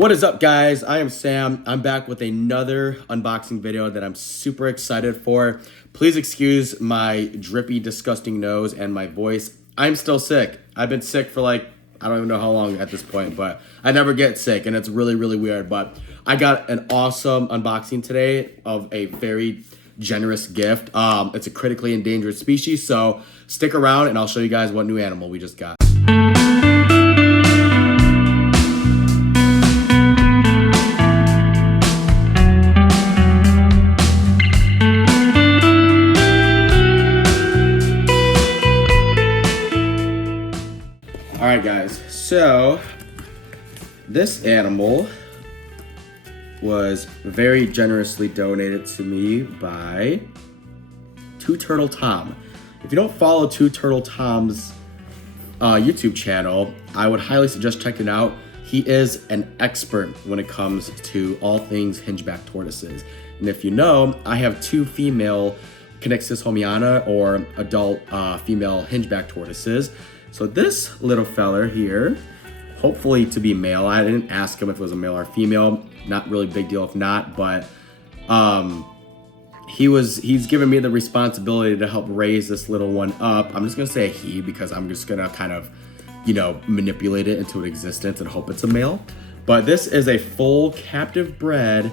What is up, guys? I am Sam. I'm back with another unboxing video that I'm super excited for. Please excuse my drippy, disgusting nose and my voice. I'm still sick. I've been sick for I don't even know how long at this point, but I never get sick and it's really, really weird. But I got an awesome unboxing today of a very generous gift. It's a critically endangered species, so stick around and I'll show you guys what new animal we just got. Alright guys, so this animal was very generously donated to me by Two Turtle Tom. If you don't follow Two Turtle Tom's YouTube channel, I would highly suggest checking it out. He is an expert when it comes to all things hingeback tortoises. And if you know, I have two female Connexus homiana or adult female hingeback tortoises. So this little feller here, hopefully to be male. I didn't ask him if it was a male or female. Not really big deal if not, but he's given me the responsibility to help raise this little one up. I'm just gonna say he because I'm just gonna kind of, manipulate it into existence and hope it's a male. But this is a full captive bred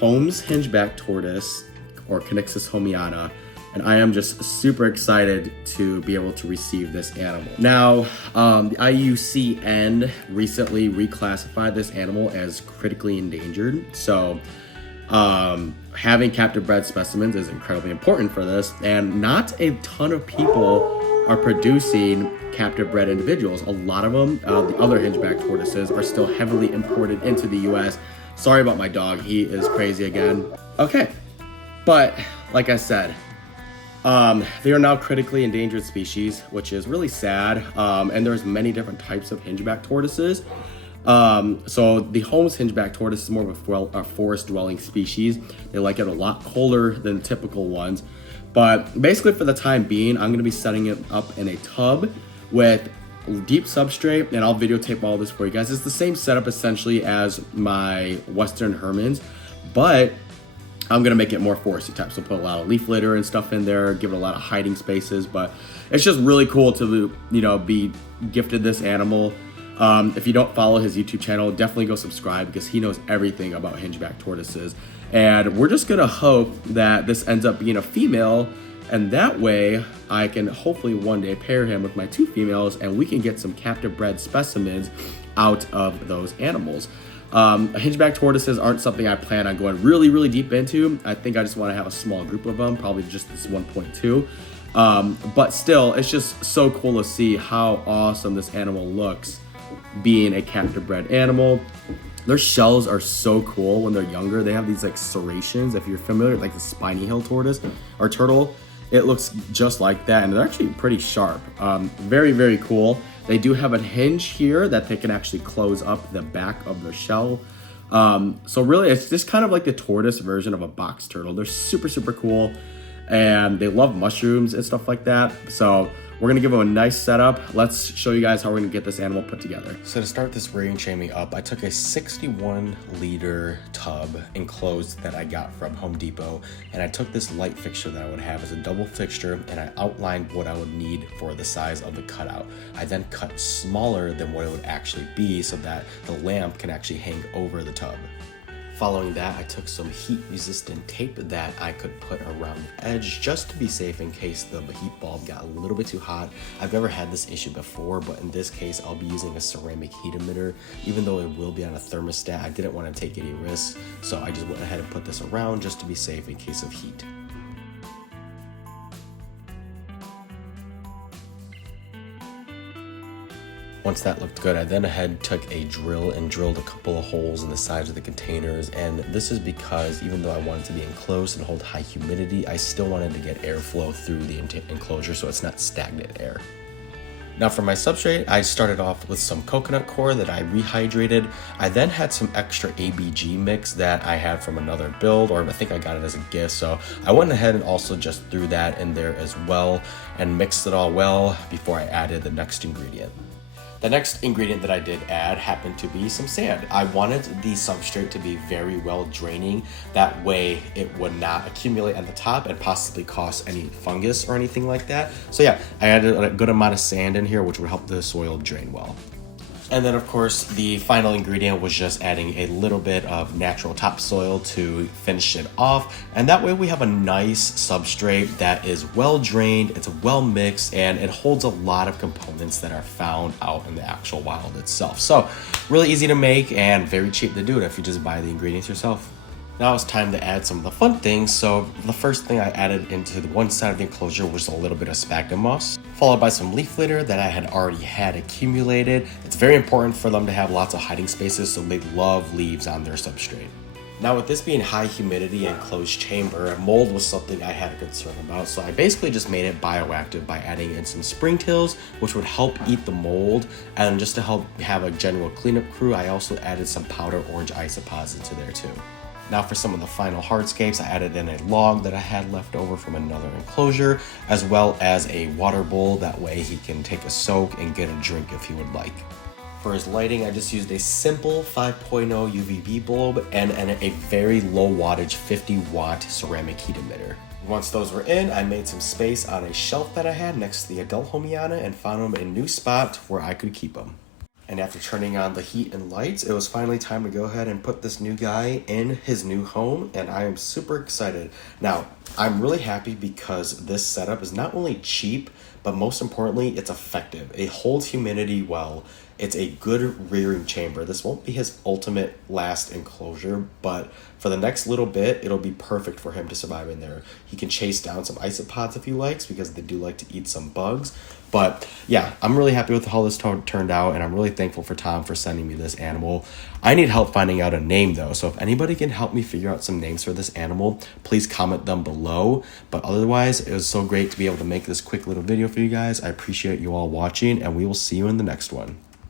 Holmes hingeback tortoise or Connexus homiana. And I am just super excited to be able to receive this animal. Now, the IUCN recently reclassified this animal as critically endangered. So having captive bred specimens is incredibly important for this. And not a ton of people are producing captive bred individuals. A lot of them, the other hingeback tortoises, are still heavily imported into the US. Sorry about my dog, he is crazy again. Okay, but like I said, they are now critically endangered species, which is really sad. And there's many different types of hingeback tortoises. So the Holmes hingeback tortoise is more of a forest dwelling species. They like it a lot colder than typical ones. But basically for the time being, I'm gonna be setting it up in a tub with deep substrate, and I'll videotape all this for you guys. It's the same setup essentially as my Western Hermans, but I'm gonna make it more foresty type, so put a lot of leaf litter and stuff in there, give it a lot of hiding spaces. But it's just really cool to be gifted this animal. If you don't follow his YouTube channel, definitely go subscribe because he knows everything about hingeback tortoises. And we're just gonna hope that this ends up being a female, and that way I can hopefully one day pair him with my two females and we can get some captive bred specimens out of those animals. Hingeback tortoises aren't something I plan on going really, really deep into. I think I just want to have a small group of them, probably just this 1.2. But still, it's just so cool to see how awesome this animal looks being a captive bred animal. Their shells are so cool when they're younger. They have these serrations. If you're familiar with the spiny hill tortoise or turtle, it looks just like that, and they're actually pretty sharp. Very, very cool. They do have a hinge here that they can actually close up the back of the shell. So really, it's just kind of like the tortoise version of a box turtle. They're super, super cool, and they love mushrooms and stuff like that. So we're gonna give them a nice setup. Let's show you guys how we're gonna get this animal put together. So to start this rearing shaming up, I took a 61-liter tub enclosed that I got from Home Depot, and I took this light fixture that I would have as a double fixture, and I outlined what I would need for the size of the cutout. I then cut smaller than what it would actually be so that the lamp can actually hang over the tub. Following that, I took some heat-resistant tape that I could put around the edge just to be safe in case the heat bulb got a little bit too hot. I've never had this issue before, but in this case, I'll be using a ceramic heat emitter. Even though it will be on a thermostat, I didn't want to take any risks, so I just went ahead and put this around just to be safe in case of heat. Once that looked good, I then took a drill and drilled a couple of holes in the sides of the containers, and this is because even though I wanted to be enclosed and hold high humidity, I still wanted to get airflow through the enclosure so it's not stagnant air. Now for my substrate, I started off with some coconut coir that I rehydrated. I then had some extra ABG mix that I had from another build, or I think I got it as a gift, so I went ahead and also just threw that in there as well and mixed it all well before I added the next ingredient. The next ingredient that I did add happened to be some sand. I wanted the substrate to be very well draining. That way it would not accumulate at the top and possibly cause any fungus or anything like that. So yeah, I added a good amount of sand in here, which would help the soil drain well. And then of course, the final ingredient was just adding a little bit of natural topsoil to finish it off. And that way we have a nice substrate that is well drained, it's well mixed, and it holds a lot of components that are found out in the actual wild itself. So really easy to make and very cheap to do it if you just buy the ingredients yourself. Now it's time to add some of the fun things. So the first thing I added into the one side of the enclosure was a little bit of sphagnum moss, followed by some leaf litter that I had already had accumulated. It's very important for them to have lots of hiding spaces, so they love leaves on their substrate. Now with this being high humidity and closed chamber, mold was something I had a concern about, so I basically just made it bioactive by adding in some springtails, which would help eat the mold, and just to help have a general cleanup crew, I also added some powder orange isopods into there too. Now for some of the final hardscapes, I added in a log that I had left over from another enclosure, as well as a water bowl. That way he can take a soak and get a drink if he would like. For his lighting, I just used a simple 5.0 UVB bulb and a very low wattage 50-watt ceramic heat emitter. Once those were in, I made some space on a shelf that I had next to the adult Homiana and found him a new spot where I could keep him. And after turning on the heat and lights, it was finally time to go ahead and put this new guy in his new home, and I am super excited. Now, I'm really happy because this setup is not only cheap, but most importantly, it's effective. It holds humidity well. It's a good rearing chamber. This won't be his ultimate last enclosure, but for the next little bit, it'll be perfect for him to survive in there. He can chase down some isopods if he likes, because they do like to eat some bugs. But yeah, I'm really happy with how this turned out, and I'm really thankful for Tom for sending me this animal. I need help finding out a name though, so if anybody can help me figure out some names for this animal, please comment them below. But otherwise, it was so great to be able to make this quick little video for you guys. I appreciate you all watching, and we will see you in the next one.